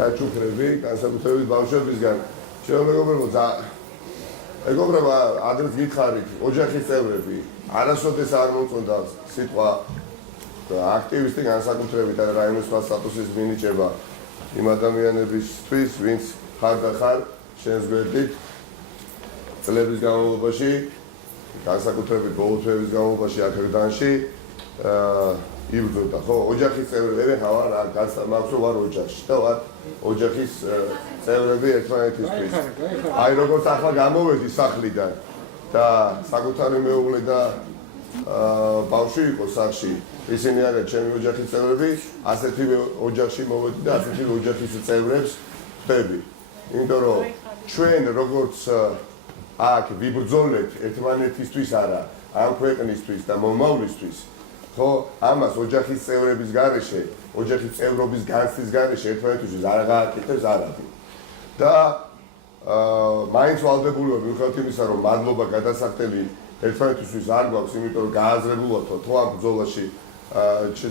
საჩუქრები, განსაკუთრებით ბავშვებისგან. Შემოგეგობრებო, ეგობრება, ადრეს გითხარით, ოჯახის წევრები, არასოდეს არ მოწონდა სიტყვა აქტივისტი განსაკუთრებით და რაიმის სტატუსის მინიჭება იმ ადამიანებისთვის, ვინც ხარ და ხარ შენს გვერდით წლების განმავლობაში, განსაკუთრებით ბოლო თვეების განმავლობაში აქ გდანში იბრძოდა, ხო, ოჯახის წევრები ხარ, მაქვს ვარ ოჯახში და ვარ ოჯახის წევრები ერთმანეთისთვის. აი როგორც ახლა გამოვედი სახლიდან და საკუთარი მეუღლე და ბავშვი იყო სახლში, ისინი არიან ჩემი ოჯახის წევრები, ასეთივე ოჯახში მოვედი და ასეთივე ოჯახის წევრებს ხვდები. იმიტომ რომ ჩვენ როგორც აქ ვიბრძოლეთ ერთმანეთისთვის არა, ამ ქვეყნისთვის და მომავლისთვის, ხო, ამას ოჯახის წევრების გარეშე, ოჯახის წევრობის განცდის გარეშე ერთმანეთისთვის არ გააკეთებს არავინ. და მაინც ვალდებული ვარ მიუხედავად იმისა, რომ მადლობა გადასახდელი ერთმანეთისთვის არ გვაქვს, იმიტომ რომ გააზრებულად თუ ამ ბრძოლაში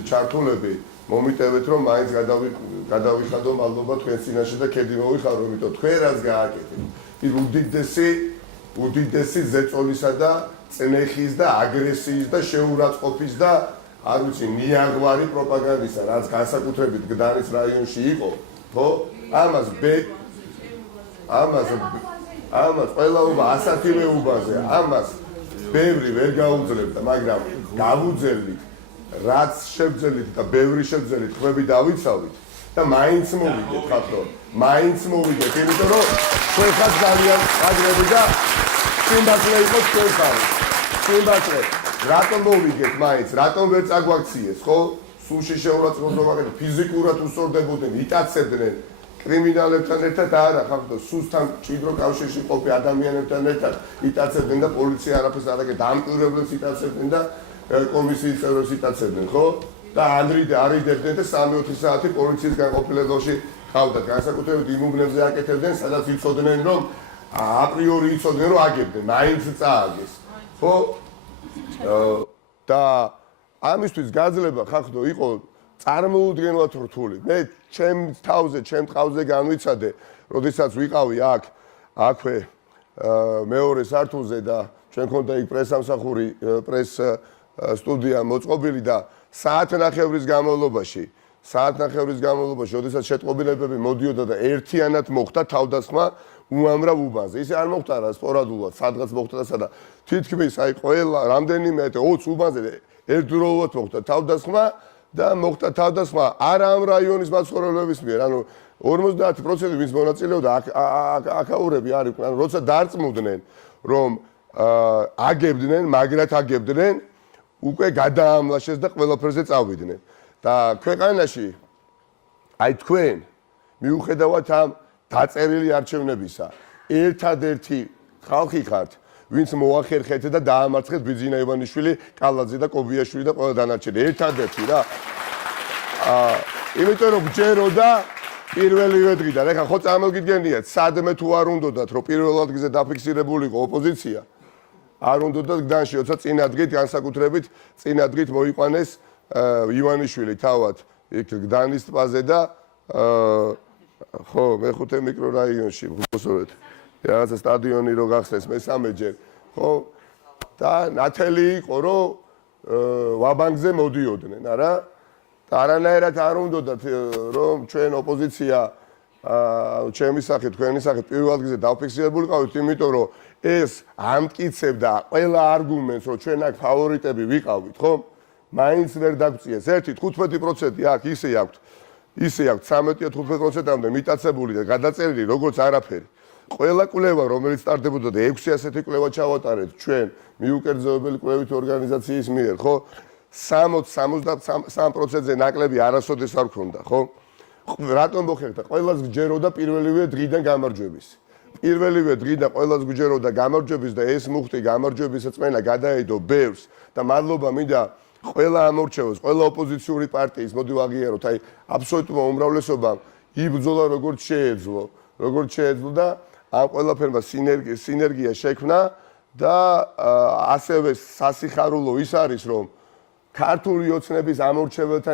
ჩართულები მომიტევეთ, რომ მაინც გადავიხადო მადლობა თქვენ წინაშე და ქედი მოვიხარო, იმიტომ თქვენ რაც გააკეთეთ. ის უდიდესი ზეწოლისა და წნეხის და აგრესიის და შეურაცხყოფის და არ ვიცი ნიაღვარი პროპაგანდისა, რაც განსაკუთრებით გდანის რაიონში იყო, ხო? ამას ყველაობა ასათილეობაზე, ამას ბევრი ვერ გაუძლებდა, მაგრამ გავუძელდით, რაც შევძელით და ბევრი შევძელით, ხვები დავიცავით და მაინც მოვიგეთ, ხათო, მაინც მოვიგეთ, იმიტომ რომ ჩვენ ხარ ძალიან აგრები და სიმბაძლე იყო თქვენ ხარ. სიმბაძლე. რატომ მოვიგეთ მაინც? რატომ ვერ წაგვაქციეს, ხო? სულში შეურაცხყოფა ვაკეთებ, ფიზიკურად უსწორდებოდნენ, იტაცებდნენ კრიმინალებთან ერთად არა, ხახტო, სუსთან ჭიდრო კავშირში ყოფი ადამიანებთან ერთად იტაცებდნენ და პოლიცია არაფერს არ აკეთებდა, დამკვირვებლებს იტაცებდნენ და კომისიის წევრებს იტაცებდნენ, ხო? და არიდებდნენ და 3-4 საათი პოლიციის განყოფილებაში ყავდათ. განსაკუთრებით იმ უბნებზე აკეთებდნენ, სადაც იცოდნენ, რომ აპრიორი იცოდნენ, რომ აგებდნენ, მაინც წააგეს. ხო? და ამისთვის გაძლება ხახტო იყო წარმოუდგენლად რთული. მე ჩემ თავზე განვიცადე, როდესაც ვიყავი აქვე მეორე სართულზე და ჩვენ ქონდა იქ პრესამსახური, პრეს სტუდია მოწყობილი და საათნახევრის განმავლობაში, როდესაც შეტყობინებები მოდიოდა და ერთიანად მოხდა თავდასხმა უამრავ უბანზე. ისე არ მოხდა რა სპორადულად, სადღაც მოხდა და სადა. თითქმის აი ყველა რამდენიმე 20 უბანზე ერთდროულად მოხდა თავდასხმა და მოხდა თავდასხმა არა ამ რაიონის მაცხოვრებლების მიერ, ანუ 50% ვინც მონაწილეობდა აკაურები არ იყვნენ, როცა დარწმუნდნენ, რომ აგებდნენ, მაგრად აგებდნენ, უკვე გადაამლაშეს და ყველაფერზე წავიდნენ. და ქვეყანაში აი თქვენ მიუხედავად ამ დაწერილი არჩევნებისა, ერთადერთი ხალხი ხართ, ვინც მოახერხეთ და დაამარცხეთ ბიძინა ივანიშვილი, კალაძე და კობიაშვილი და ყველა დანარჩენი. ერთადერთი რა. იმიტომ რომ გჯეროდა პირველივე დღიდან, ეხლა ხო წარმოგიდგენიათ, სადმე თუ არ უნდათ, რომ პირველ ადგილზე დაფიქსირებულიყო ოპოზიცია, არ უნდათ გდანში, როცა წინა დღით განსაკუთრებით წინა დღით მოიყვანეს ივანიშვილი თავად იქ გდანის ტბაზე და ხო, მეხუთე მიკრორაიონში, ხუსოვეთ. რაღაცა სტადიონი რო გახსნეს მესამეჯერ, ხო? და ნათელი იყო, რომ ვაბანკზე მოდიოდნენ, არა? და არანაირად არ უნდათ, რომ ჩვენ ოპოზიცია ჩემი სახით, თქვენი სახით პირველ ადგილზე დავფიქსირებულიყავით, იმიტომ რომ ეს ამტკიცებდა ყველა არგუმენტს, რომ ჩვენ აქ ფავორიტები ვიყავით, ხო? მაინც ვერ დაგწიეს. 1-15% აქ ისე აქვთ. ისე აქვთ 13-15%-მდე მიტაცებული და გადაწერილი როგორც არაფერი. ყველა კვლევა, რომელიც სტარდებოდა და 6 ასეთი კვლევა ჩავატარეთ ჩვენ მიუკერძოებელი კვლევითი ორგანიზაციის მიერ, ხო? 60-63%-ზე ნაკლები არასოდეს არ ქონდა, ხო? რატომ მოხერხდა? ყველას გჯეროდა პირველივე დღიდან გამარჯვების. პირველივე დღიდან ყველას გჯეროდა გამარჯვების და ეს მუხტი გამარჯვების წმენა გადაედო ბევრს და მადლობა მინდა ყველა ამორჩევოს, ყველა ოპოზიციური პარტიის, მოდი ვაღიაროთ, აი აბსოლუტურმა უმრავლესობამ იბრძოლა როგორც შეეძლო და ამ ყველაფერმა სინერგია შექმნა და ასევე სასიხარულო ის არის, რომ ქართული ოცნების ამორჩეველთა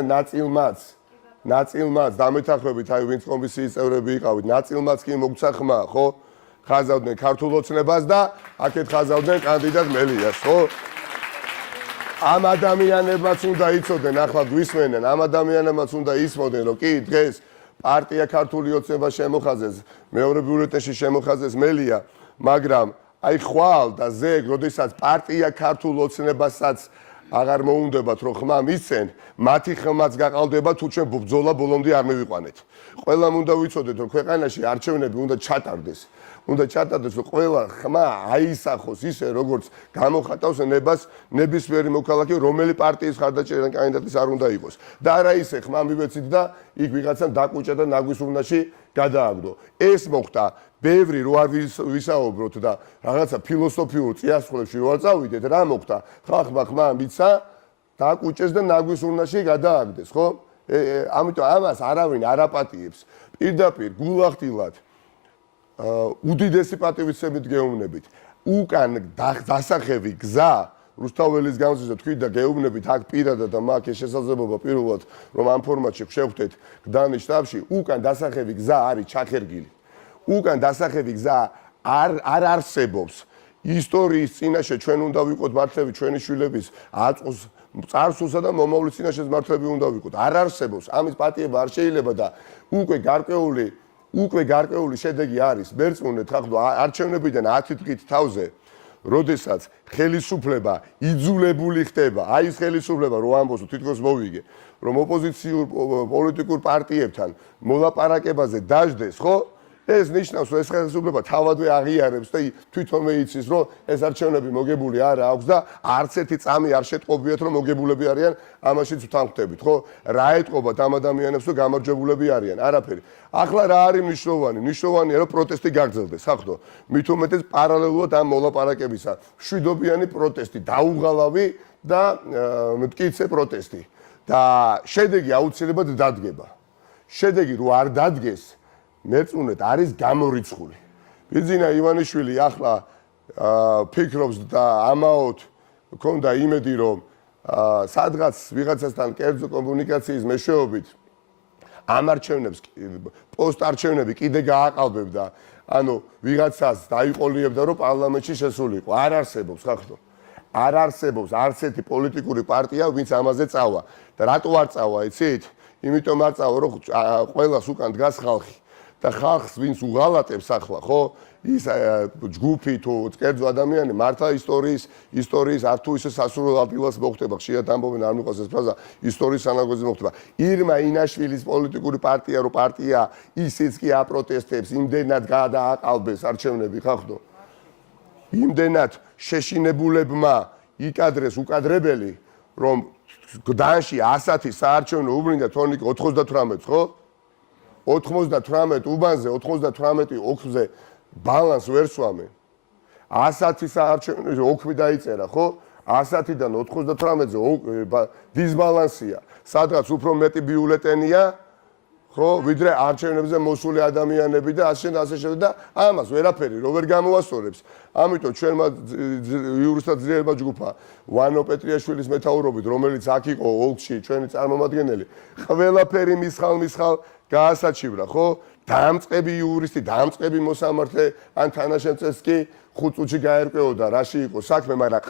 ნაწილმაც დამეთანხმებით, აი ვინც კომისიის წევრები იყავით, ნაწილმაც კი მოგცა ხმა, ხო? ხაზავდნენ ქართულ ოცნებას და აქეთ ხაზავდნენ კანდიდატ მელიას, ხო? ამ ადამიანებმაც უნდა იცოდნენ, ახლა გვისმენენ, ამ ადამიანებმაც უნდა ისმოდნენ, რომ კი დღეს პარტია ქართული ოცნება შემოხაზეს, მეორე ბიულეტენში შემოხაზეს მელია, მაგრამ აი ხვალ და ზეგ, როდესაც პარტია ქართულ ოცნებასაც აღარ მოუნდებათ, რომ ხმა მისცენ, მათი ხმაც გაყალდება, თუ ჩვენ ბრძოლა ბოლომდე არ მივიყვანეთ. ყველამ უნდა ვიცოდეთ, რომ ქვეყანაში არჩევნები უნდა ჩატარდეს. უნდა ჩატარდეს, რომ ყველა ხმა აისახოს ისე, როგორც გამოხატავს ნებას ნებისმიერი მოქალაქე, რომელი პარტიის ხარდაჭერიდან კანდიდატის არ უნდა იყოს. და არა ისე ხმა მივეცით და იქ ვიღაცამ დაკვიჭა და ნაგვის ურნაში გადააგდო. ეს მოხდა ბევრი რო არ ვისაუბროთ და რაღაცა ფილოსოფიურ წიასწრებში რო არ წავიდეთ, რა მოხდა? ხალხმა ხმა მიცა, დაკვიჭეს და ნაგვის ურნაში გადააგდეს, ხო? ამიტომ ამას არავინ არ აპატიებს. პირდაპირ გულახდილად უდიდესი პატივისცემით გეუბნებით. უკან დასახევი გზა რუსთაველის გამზირზე თქვით და გეუბნებით აქ პირადად და მაგ ეს შესაძლებლობა პირველად რომ ამ ფორმატში შევხვდეთ გდანის შტაბში, უკან დასახევი გზა არის ჩახერგილი. უკან დასახევი გზა არ არსებობს. ისტორიის წინაშე ჩვენ უნდა ვიყოთ მართლები ჩვენი შვილების აწოს წარსულსა და მომავლის წინაშე მართლები უნდა ვიყოთ. არ არსებობს. ამის პატიება არ შეიძლება და უკვე გარკვეული შედეგი არის. მერწმუნეთ ხახდო არჩევნებიდან 10 დღით თავზე, როდესაც ხელისუფლება იძულებული ხდება, აი ეს ხელისუფლება რო ამბობს თითქოს მოვიგე, რომ ოპოზიციურ პოლიტიკურ პარტიებთან მოლაპარაკებაზე დაждდეს, ხო? ეს ნიშნავს, რომ ეს ხელისუფლება თავადვე აღიარებს და თვითონვე იცის, რომ ეს არჩევნები მოგებული არ აქვს და არც ერთი წამი არ შეტყობიათ, რომ მოგებულები არიან, ამაშიც ვთანხმდებით, ხო? რა ეთყობათ ამ ადამიანებს, რომ გამარჯვებულები არიან? არაფერი. ახლა რა არის მნიშვნელოვანი? მნიშვნელოვანია, რომ პროტესტი გაგრძელდეს, ახლა მით უმეტეს პარალელურად ამ მოლაპარაკებისა. მშვიდობიანი პროტესტი, დაუღალავი და მტკიცე პროტესტი. და შედეგი აუცილებლად დადგება. შედეგი რო არ დადგეს, მერწმუნეთ არის გამორიცხული. ბიძინა ივანიშვილი ახლა ფიქრობს და ამაოდ ქონდა იმედი, რომ სადღაც ვიღაცასთან კერძო კომუნიკაციის მეშვეობით ამ არჩევნებს პოსტარჩევნები კიდე გააყალბებდა, ანუ ვიღაცას დაიყოლიებდა, რომ პარლამენტში შესულიყო. არ არსებობს ხახტო. არ არსებობს არც ერთი პოლიტიკური პარტია, ვინც ამაზე წავა. და რატო არ წავა, იცით? იმიტომ არ წავა, რომ ყველას უკან დგას ხალხი. და ხალხს ვინც უღალატებს ახლა, ხო? ის ჯგუფი თუ კერძო ადამიანი მართა ისტორიის არ თუ ისე სასურველ ადგილას მოხდება. ხშირად ამბობენ არ მიყვარს ეს ფრაზა, ისტორიის სანაგვეზე მოხდება. ირმა ინაშვილის პოლიტიკური პარტია რო პარტია, ისიც კი აპროტესტებს, იმდენად გადააყალბეს არჩევნები, ხახდო. იმდენად შეშინებულებმა იკადრეს უკადრებელი, რომ გდანში 100 საარჩევნო უბრინდა თორნიკ 98, ხო? 98 უბანზე 98 ოქროზე ბალანს ვერ სვამენ. 100 საარჩევნო ოქმი დაიწერა, ხო? 100-დან 98-ზე დისბალანსია. სადღაც უფრო მეტი ბიულეტენია, ხო, ვიდრე არჩევნებზე მოსული ადამიანები და ასე შემდეგ და ამას ვერაფერი რო ვერ გამოასწორებს. ამიტომ ჩვენმა იურისტთა ძლიერმა ჯგუფმა ვანო პეტრიაშვილის მეთაურობით, რომელიც აქ იყო ოლქში ჩვენი წარმომადგენელი, ყველაფერი მისხალ გაასაჩივრა, ხო? დაამწყები იურისტი, დაამწყები მოსამართლე ან თანაშემწეს კი 5 წუთში გაერკვეოდა, რაში იყო საქმე, მაგრამ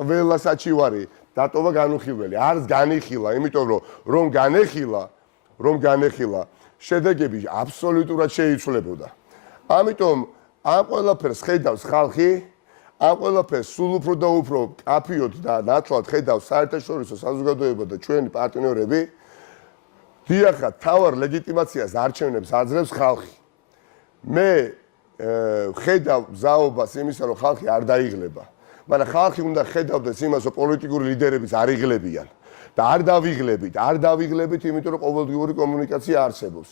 ყველა საჩივარი დატოვა განუხილველი. არც განიხილა, იმიტომ რომ განეხილა, შედეგები აბსოლუტურად შეიცვლებოდა. ამიტომ ამ ყველაფერს ხედავს ხალხი, ამ ყველაფერს სულ უფრო და უფრო კაფიოდ და ნათლად ხედავს საერთაშორისო საზოგადოება და ჩვენი პარტნიორები. დიახად, თავარ ლეგიტიმაციას არჩევნებს აძლევს ხალხი. მე ხედავ ზაობას იმისა, რომ ხალხი არ დაიღლება. მაგრამ ხალხი უნდა ხედავდეს იმას, რომ პოლიტიკური ლიდერებიც არ იღლებიან და არ დავიღლებით, იმიტომ რომ ყოველდღიური კომუნიკაცია არსებობს.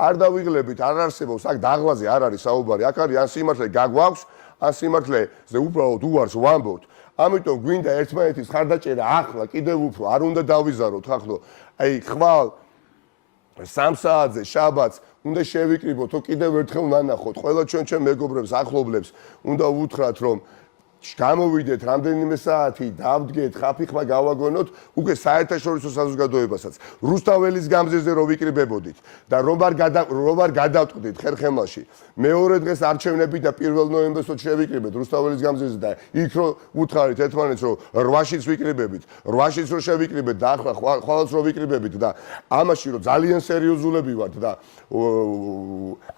არ დავიღლებით, არ არსებობს, აქ დაღლაზე არ არის საუბარი, აქ არის ან სიმართლე გაგვაქვს, ან სიმართლეზე უბრალოდ უარს ვამბობთ. ამიტომ გვინდა ერთმანეთის ხარდაჭერა ახლა კიდევ უფრო, არ უნდა დავიზაროთ ახლა. აი ხვალ 3 საათზე შაბათს უნდა შევიკრიბოთ, თუ კიდევ ერთხელ ნანახოთ. ყველა ჩვენ მეგობრებს, ახლობლებს უნდა უთხრათ, რომ გამოვიდეთ რამდენიმე საათი, დავდგეთ, ხაფიხმა გავაგონოთ, უკვე საერთაშორისო საზოგადოებასაც. რუსთაველის გამზირზე რო ვიკრიბებოდით და რომ არ გადავტყდით ხერხემალში. მეორე დღეს არჩევნები და 1 ნოემბერს შევიკრიბეთ რუსთაველის გამზირზე და იქ რო უთხარით ერთმანეთს, რომ 8-შიც ვიკრიბებით, 8-შიც რო შევიკრიბეთ და ახლა ხვალაც რო ვიკრიბებით და ამაში რომ ძალიან სერიოზულები ვართ და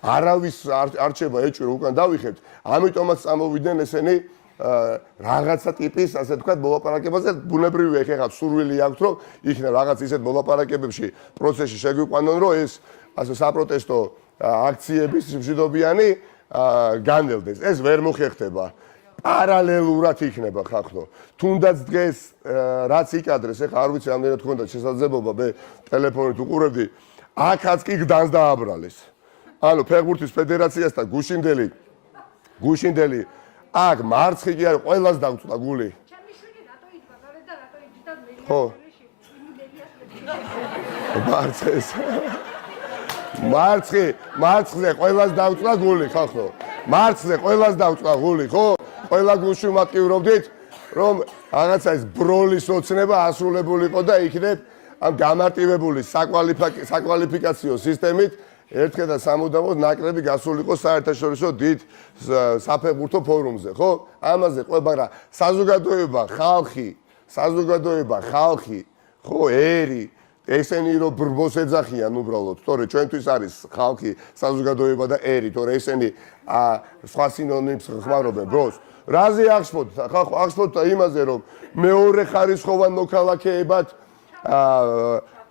არავის არჩევა ეჭვი რო უკან დავიხებთ, ამიტომაც წამოვიდნენ ესენი რაღაცა ტიპის, ასე ვთქვათ, მოლაპარაკებაზე, ბუნებრივია, ეხლა სურვილი აქვს, რომ იქნა რაღაც ისეთ მოლაპარაკებებში პროცესში შეგვიყვანონ, რომ ეს ასე საპროტესტო აქციების მშვიდობიანი განელდეს. ეს ვერ მოხერხდება. პარალელურად იქნება ხახნო. თუნდაც დღეს რაც იკადრეს, ეხლა არ ვიცი ამდენად გქონდა შესაძლებლობა, მე ტელეფონით უყურებდი, აქაც კი გდანს დააბრალეს. ანუ ფეხბურთის ფედერაციასთან გუშინდელი აქ მარცხი კი არის, ყველას დაუწვა გული. ჩემი შვილი რატო იდგა გარე და რატო იჯდა მერია? ხო. მარცხზე ყველას დაუწვა გული, ხო? მარცხზე ყველას დაუწვა გული, ხო? ყველა გულში ვმატკივრობდით, რომ რაღაცა ეს ბროლის ოცნება ასრულებულიყო და იქნებ ამ გამარტივებული საკვალიფიკაციო სისტემით ერთხელ და სამუდამოდ ნაკრები გასულიყო საერთაშორისო დიდ საფეხბურთო ფორუმზე, ხო? ამაზე ყო, მაგრამ საზოგადოება, ხალხი, ხო, ერი, ესენი რომ ბრბოს ეძახიან უბრალოდ, თორე ჩვენთვის არის ხალხი, საზოგადოება და ერი, თორე ესენი სხვა სინონიმს ხმარობენ ბროს. რაზე აღშფოთთ? ხალხო, აღშფოთთ იმაზე, რომ მეორე ხარისხოვან მოქალაქეებად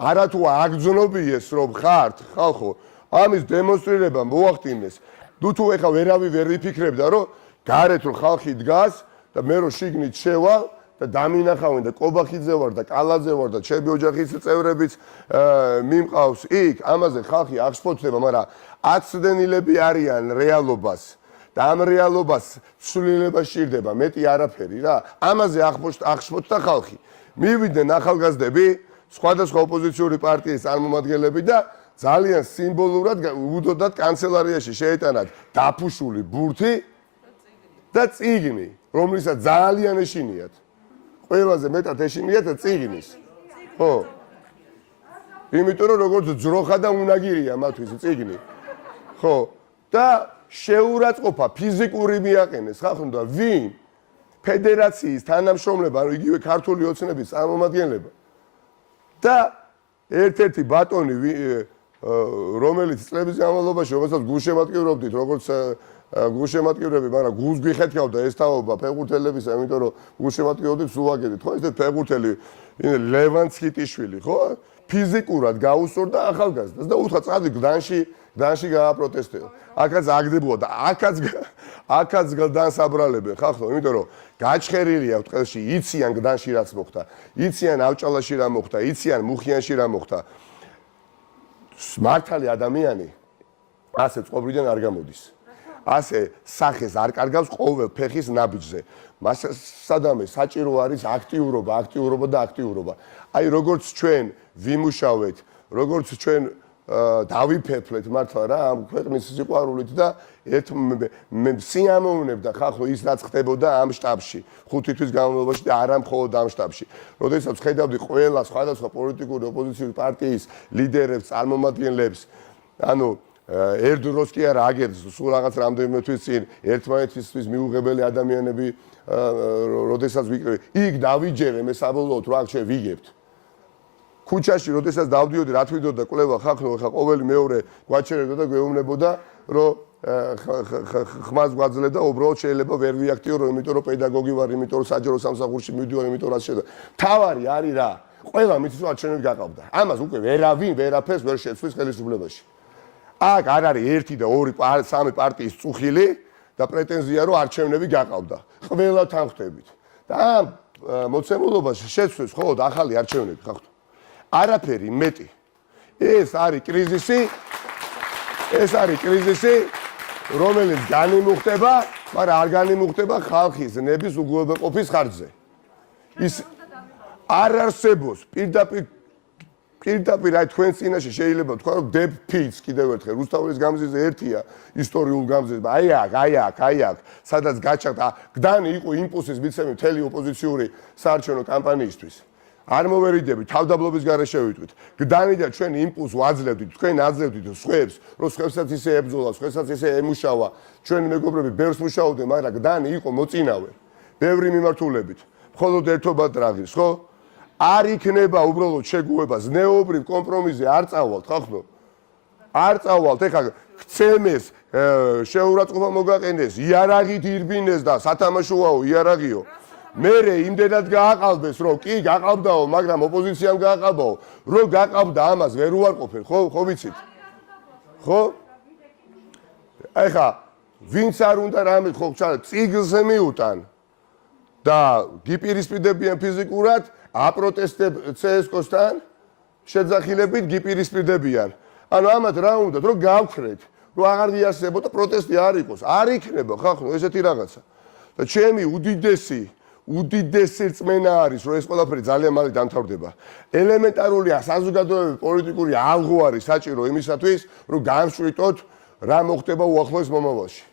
არათუ აგძნობიეს, რომ ხართ, ხალხო, ამის დემონსტრირება მოახდინეს. თუ ეხა ვერავი ვერ ვიფიქრებდა, რომ გარეთ რომ ხალხი დგას და მე რომ შიგნით შევალ და დამინახავენ და კობახიძე ვარ და კალაძე ვარ და ჩემი ოჯახის წევრებიც მიმყავს იქ, ამაზე ხალხი აღშფოთდება, მაგრამ აცდენილები არიან რეალობას და ამ რეალობას ცვლილება სჭირდება, მეტი არაფერი რა. ამაზე აღშფოთდა ხალხი. მივიდნენ ახალგაზრდები, სხვადასხვა ოპოზიციური პარტიის წარმომადგენლები და ძალიან სიმბოლურად უდოდათ კანცელარიაში შეეტანათ დაფუშული ბურთი და წიგნი, რომლისაც ძალიან ეშინიათ. ყველაზე მეტად ეშინიათ წიგნის. ხო. იმიტომ რომ როგორც ძროხა და უნაგირია მათთვის წიგნი. ხო. და შეურაცხყოფა ფიზიკური მიაყენეს, ხახუნ და ვინ? ფედერაციის თანამშრომლება, ანუ იგივე ქართული ოცნების წარმომადგენლება. და ერთ-ერთი ბატონი რომელიც წლების განმავლობაში რომელსაც გულშემატკივრობდით, როგორც გულშემატკივრები, მაგრამ გულს გვიხეთქავდა ეს თაობა ფეხბურთელებისა, იმიტომ რომ გულშემატკივრობდით სულ ვაგებდით, ხო, ეს ფეხბურთელი ლევან ცხიტიშვილი, ხო? ფიზიკურად გაუსწორდა ახალგაზრდას და უთხრა წადი გდანში გააპროტესტეო. აქაც აგდებოდა და აქაც გდანს აბრალებენ, ხახო, იმიტომ რომ გაჩხერილია ტყელში, იციან გდანში რაც მოხდა, იციან ავჭალაში რა მოხდა, იციან მუხიანში რა მოხდა. მართალი ადამიანი ასე წყობრიდან არ გამოდის. ასე სახეს არ კარგავს ყოველ ფეხის ნაბიჯზე. მას სადამე საჭირო არის აქტიურობა და აქტიურობა. აი როგორც ჩვენ ვიმუშავეთ, როგორც ჩვენ დავიფერფლეთ მართლა რა ამ ქვეყნის სიყვარულით და მე სიამოვნებ და ხახო ის რაც ხდებოდა ამ შტაბში 5 თვის განმავლობაში და არა მხოლოდ ამ შტაბში. როდესაც ხედავდი ყველა სხვადასხვა პოლიტიკური ოპოზიციური პარტიის ლიდერებს, წარმომადგენლებს, ანუ ერთ დროს კი არა აგერს სულ რაღაც რამდენიმე თვის წინ ერთმანეთისთვის მიუღებელი ადამიანები როდესაც ვიკრიბე, იქ დავიჯერე მე საბოლოოდ რა ჩვენ ვიგებთ. ქუჩაში, როდესაც დავდიოდი, რა თვიდოდა კვლევა ხახნო, ხა ყოველი მეორე გვაჩერებდა და გვეუბნებოდა, რომ ხმას გვაძლევ და უბრალოდ შეიძლება ვერ ვიაქტიო, იმიტომ რომ პედაგოგი ვარ, იმიტომ რომ საჯარო სამსახურში მივდივარ, იმიტომ რომ შედა. თავარი არის რა. ყველა მითის რომ არჩევნები გაკავდა. ამას უკვე ვერავინ ვერაფერს ვერ შეცვლის ხელისუფლებაში. აქ არ არის ერთი და ორი სამი პარტიის წუხილი და პრეტენზია რომ არჩევნები გაკავდა. ყველა თანხმდებით. და ამ მოცემულობაში შეცვლის მხოლოდ ახალი არჩევნები ხახტო. არაფერი მეტი. ეს არის კრიზისი, რომელიც განიმუხტება, მაგრამ არ განიმუხტება ხალხის ნების უგულებაყოფის ხარჯზე. ის არ არსებობს პირდაპირ აი თქვენ წინაშე შეიძლება თქვა რომ დეფიც კიდევ ერთხელ რუსთაველის გამზირზე ერთია ისტორიულ გამზირზე აი აქ სადაც გაჩაღდა გდანი იყო იმპულსის მიცემი მთელი ოპოზიციური საარჩევნო კამპანიისთვის არ მოვერიდებით თავდაბლობის გარეშე შევიტყვით გდანი და ჩვენ იმპულს ვაძლევდით თქვენ აძლევდით სხვებს რომ სხვებსაც ისე ებრძოლა სხვებსაც ისე ემუშავა ჩვენ მეგობრები ბევრს მუშაობდნენ მაგრამ გდანი იყო მოწინავე ბევრი მიმართულებით მხოლოდ ერთობა დრაღის ხო არ იქნება უბრალოდ შეგუება ზნეობრივ კომპრომისზე არ წავალთ ხახო არ წავალთ ეხლა ქცემეს შეურაცხყოფა მოგაყენეს იარაღით ირბინეს და სათამაშოაო იარაღიო მერე იმდენად გააყალბეს რომ კი გაყავდაო მაგრამ ოპოზიციამ გააყალბაო რომ გაყავდა ამას ვერ უარყოფენ ხო ვიცით ხო ეხლა ვინც არ უნდა რამე ხო წიგლზე მიუტან და გიპირისპირდებიან ფიზიკურად აპროტესტებ CSKO-სთან შეძახილებით გიპირისპირდებიან. ანუ ამათ რა უნდათ რომ გავქრეთ, რომ აღარ იარსებოდა პროტესტი არ იყოს. არ იქნება ხახო ესეთი რაღაცა. და ჩემი უდიდესი რწმენა არის რომ ეს ყველაფერი ძალიან მალე დამთავრდება. ელემენტარული საზოგადოებრივი პოლიტიკური ალღო არის საჭირო იმისათვის, რომ განსვიტოთ რა მოხდება უახლოეს მომავალში.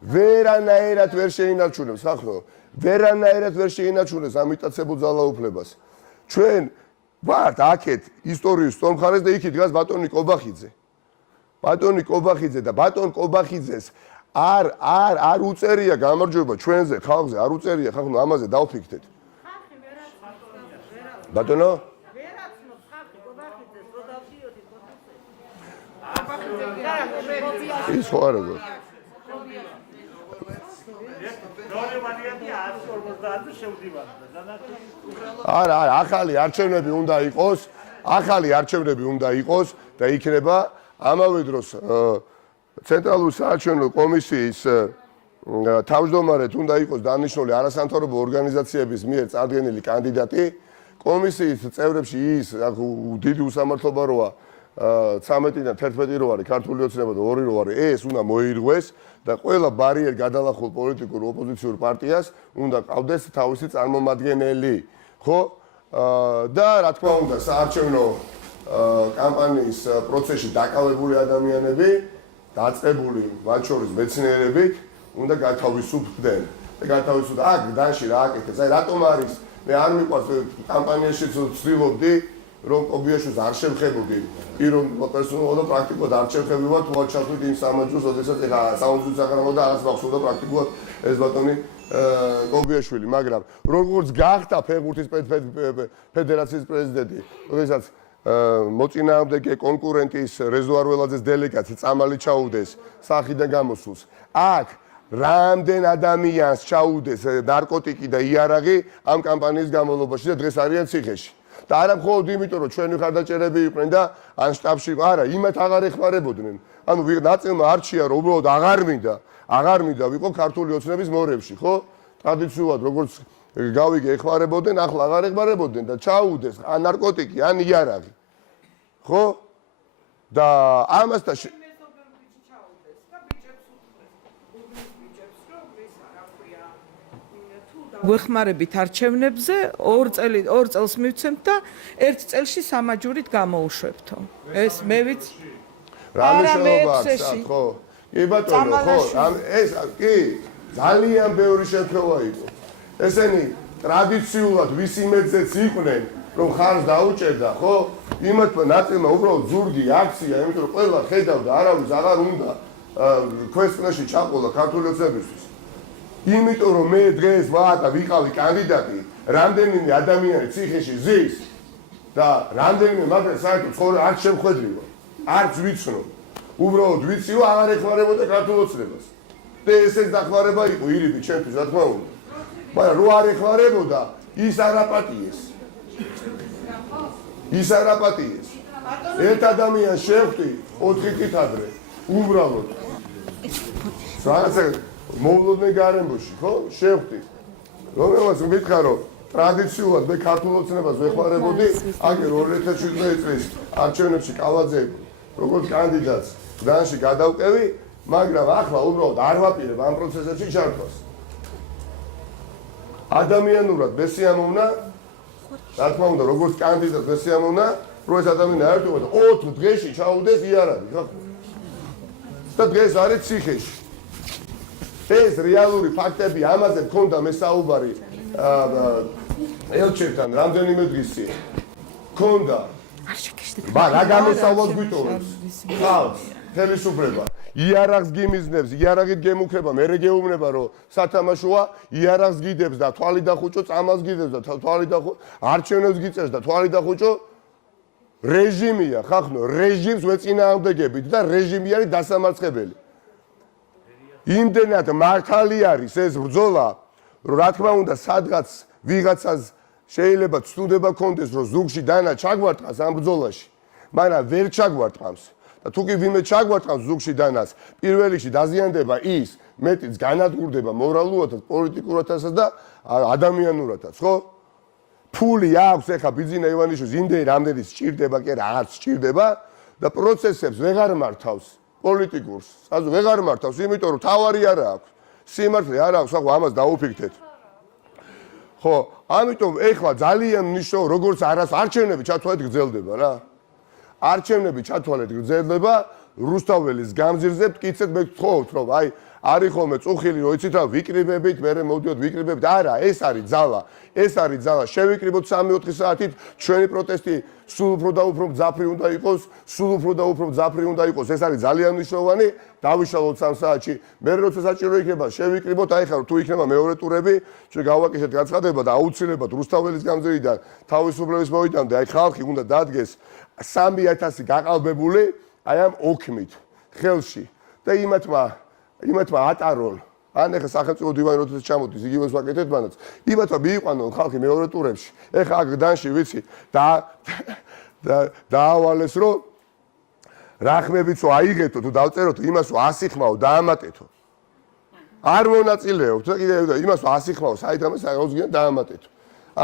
ვერანაირად ვერ შეინარჩუნებს ხახო ვერანაირად ვერ შეინარჩუნებს ამიტაცებულ ძალაუფლებას. ჩვენ ვართ აქეთ ისტორიის სტორმხარეს და იქით დგას ბატონი კობახიძე. ბატონი კობახიძე და ბატონ კობახიძეს არ უწერია გამარჯვება ჩვენზე ხალხზე არ უწერია ხახო ამაზე დავფიქრდეთ. ხალხი ვერაცნობს. ბატონო? ვერაცნობს ხალხი კობახიძეს რო დავდიოდი კობახიძე. ის ხო არა გო. არა, ახალი არჩევნები უნდა იყოს და იქნება ამავე დროს ცენტრალური საარჩევნო კომისიის თავმჯდომარედ უნდა იყოს დანიშნული არასამთავრობო ორგანიზაციების მიერ წარდგენილი კანდიდატი. კომისიის წევრებში ის დიდი უსამართლობა როა 13-დან 11 რო არის ქართული ოცნება და 2 რო არის ეს უნდა მოირღვეს და ყველა ბარიერ გადალახულ პოლიტიკურ ოპოზიციურ პარტიას უნდა ყავდეს თავისი წარმომადგენელი ხო და რა თქმა უნდა საარჩევნო კამპანიის პროცესში დაკავებული ადამიანები დაწყებული მათ შორის მეცნიერებით უნდა გათავისუფლდნენ და გათავისუფლდნენ აქ დანში რა აკეთებს აი რატომ არის მე არ მიყვარს კამპანიაში ვცდილობდი რომ კობიაშვილს არ შევხებოდი პიროვნულ პერსონალურად და პრაქტიკულად არ შევხებოდი თუ არ ჩავთვლით იმ სამაჯურს, ოდესაც ეხა საუნჯუს აღარ და არას მახსოვდა პრაქტიკულად ეს ბატონი კობიაშვილი, მაგრამ როგორც გახდა ფეხბურთის ფედერაციის პრეზიდენტი, ოდესაც მოწინააღმდეგე კონკურენტის რეზო არველაძეს დელეგაცი წამალი ჩაუდეს სახიდან გამოსულს. აქ რამდენ ადამიანს ჩაუდეს ნარკოტიკი და იარაღი ამ კამპანიის განმავლობაში და დღეს არიან ციხეში. და არა მხოლოდ იმიტომ რომ ჩვენი ხარდაჭერები იყვნენ და ან შტაბში არა იმათ აღარ ეხმარებოდნენ ანუ ნაწილმა არჩია რომ უბრალოდ აღარ მინდა ვიყო ქართული ოცნების მორევში ხო ტრადიციულად როგორც გავიგე ეხმარებოდნენ ახლა აღარ ეხმარებოდნენ და ჩაუდეს ან ნარკოტიკი ან იარაღი ხო და ამასთან გვეხმარებით არჩევნებზე 2 წელს მივცემთ და 1 წელში სამაჯურით გამოუშვებთო. ეს მე ვიცი. რა მეშობა ხო? კი ბატონო, ხო, ეს კი ძალიან ბევრი შემთხვევა იყო. ესენი ტრადიციულად ვის იმედზეც იყვნენ, რომ ხარს დაუჭერდა, ხო? იმათმა ნაწილმა უბრალოდ ზურგი აქცია, იმიტომ რომ ყველა ხედავდა, არავის აღარ უნდა ქვესკნაში ჩაყოლა ქართული ოცნებისთვის. იმიტომ რომ მე დღეს ვიყავი კანდიდატი, რამდენიმე ადამიანი ციხეში ზის და რამდენიმე მაგრამ საერთოდ ცხოვრება არც შემხედრიო, არც ვიცნო. უბრალოდ ვიციო აღარ ეხმარებოდა ქართულ ოცნებას. და ესეც დახმარება იყო ირიბი ჩემთვის რა თქმა უნდა. მაგრამ რო არ ეხმარებოდა ის არაპატიეს. ის არაპატიეს. ერთ ადამიანს შევხვდი 4 წით ადრე უბრალოდ რაღაცა მოვლოდნენ გარემოში, ხო? შევხვდი. რომელსაც მითხრა რომ ტრადიციულად მე ქართულ ოცნებას ვეხმარებოდი, აგერ 2017 წლის არჩევნებში კალაძე როგორც კანდიდატს გდანში გადავყევი, მაგრამ ახლა უბრალოდ არ ვაპირებ ამ პროცესებში ჩართვას. ადამიანურად მე სიამოვნა, რა თქმა უნდა, როგორც კანდიდატს მე სიამოვნა, რომ ეს ადამიანი არ ერთობა და 4 დღეში ჩაუდეს იარაღი, ხო? და დღეს არის ციხეში. ეს რეალური ფაქტები, ამაზე მქონდა მე საუბარი ელჩებთან რამდენიმე დღისი. მქონდა. რა გამოსავალს გვიტოვებს? ხალხს, ხელისუფლება. იარაღს გიმიზნებს, იარაღით გემუქება, მერე გეუბნება რომ სათამაშოა, იარაღს გიდებს და თვალი დახუჭო, წამალს გიდებს და თვალი დახუჭო, არჩევნებს გიწევს და თვალი დახუჭო. რეჟიმია, ხახნო, რეჟიმს ვეწინააღმდეგებით და რეჟიმი არის დასამარცხებელი. იმდენად მართალი არის ეს ბრძოლა, რომ რა თქმა უნდა, სადღაც ვიღაცას შეიძლება ცდუდება კონდეს, რომ ზურგში დანა ჩაგვარტყას ამ ბრძოლაში, მაგრამ ვერ ჩაგვარტყამს. და თუ კი ვინმე ჩაგვარტყამს ზურგში დანას, პირველ რიგში დაზიანდება ის, მეტიც განადგურდება მორალურადაც, პოლიტიკურადაც და ადამიანურადაც, ხო? ფული აქვს ეხა ბიძინა ივანიშვილს იმდენი რამდენი სჭირდება, კი არა, აღარ სჭირდება და პროცესებს ვეღარ მართავს პოლიტიკურს. ასე ვეღარ მართავს, იმიტომ რომ თავარი არ აქვს. სიმართლე არ აქვს, ახლა ამას დაუფიქრეთ. ხო, ამიტომ ეხლა ძალიან მნიშვნელოვანი, როგორც არჩევნები ჩათვალეთ გრძელდება რა. არჩევნები ჩათვალეთ გრძელდება, რუსთაველის გამზირზე მტკიცეთ მე გთხოვთ, რომ აი არის ხოლმე წუხილი, რომ იცით რა, ვიკრიბებით, მერე მოვდიოთ ვიკრიბებით. არა, ეს არის ძალა. ეს არის ძალა. შევიკრიბოთ 3-4 საათით, ჩვენი პროტესტი სულ უფრო და უფრო მძაფრი უნდა იყოს, სულ უფრო და უფრო მძაფრი უნდა იყოს. ეს არის ძალიან მნიშვნელოვანი. დავიშალოთ 3 საათში. მე როცა საჭირო იქნება, შევიკრიბოთ, აი ხა თუ იქნება მეორე ტურები, ჩვენ გავაკეთეთ გაცხადება და აუცილებლად რუსთაველის გამზირიდან თავისუფლების მოიტანდა. აი ხალხი უნდა დადგეს 3000 გაყალბებული, აი ამ ოქმით, ხელში. და იმათმა ატარონ ან ეხა სახელმწიფო დივანი როდესაც ჩამოდის იგივეს ვაკეთეთ მანაც იმათმა მიიყვანონ ხალხი მეორე ტურებში ეხა აქ გდანში ვიცი დაავალეს რომ რახმებიცო აიღეთო თუ დავწეროთ იმასო 100 ხმაო დაამატეთო არ მონაწილეობთ და კიდევ იმასო 100 ხმაო საითამე საგაუზგიან დაამატეთო